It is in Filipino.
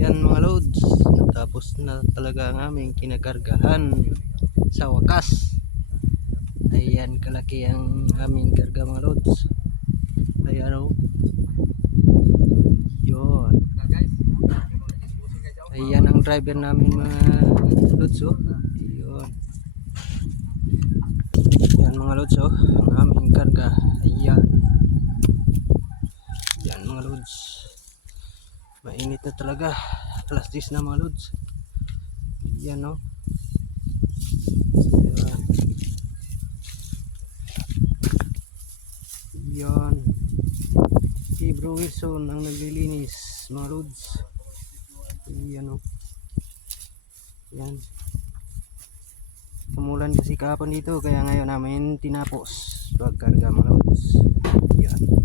Yan mga loads, natapos na talaga ang aming kinakargahan sa wakas. Ayan kalaki ang aming karga mga loads. Ayan o. Yun. Ayan ang driver namin mga loads o. Yun. Ayan mga loads o, ang aming karga. Ayan. Ayan mga loads. Mainit na talaga. Alas 10 na mga loads. Yan o. Yan. Yan. Si Bro Wilson ang naglilinis mga loads. Yan o. Yan. Tumulan kasi kahapon dito kaya ngayon namin tinapos pagkarga mga loads. Yan.